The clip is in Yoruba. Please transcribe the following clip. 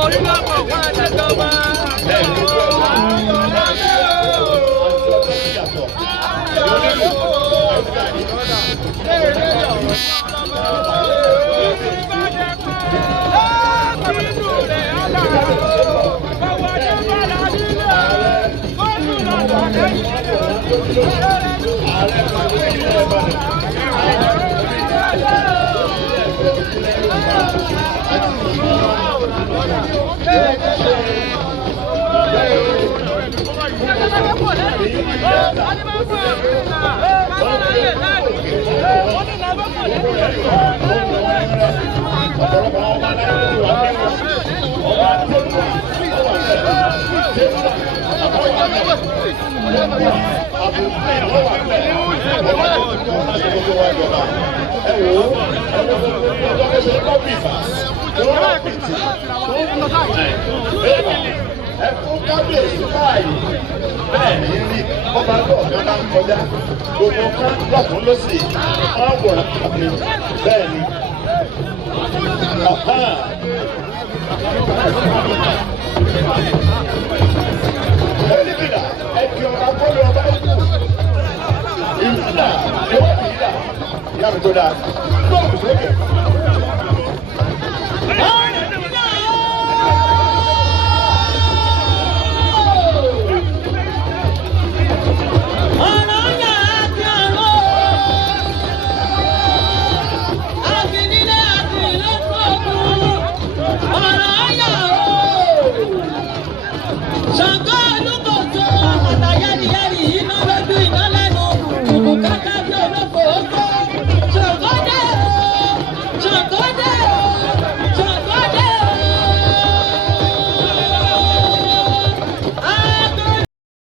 Orílẹ̀-èdè wà lẹ́jọba. Ẹ̀fún kábíyèsí báyìí bẹ́ẹ̀ ní rí ọba náà ní ọba ń kọjá gbogbo ká lọ́kùn lọ́sì ọ̀wọ̀rán kàbí bẹ́ẹ̀ ni. Olùkìlà ẹ̀kí ọba kọ́lé ọba ikú ìlú náà ìwádìí náà yàtọ̀ dáa lọ́ọ̀kù sókè.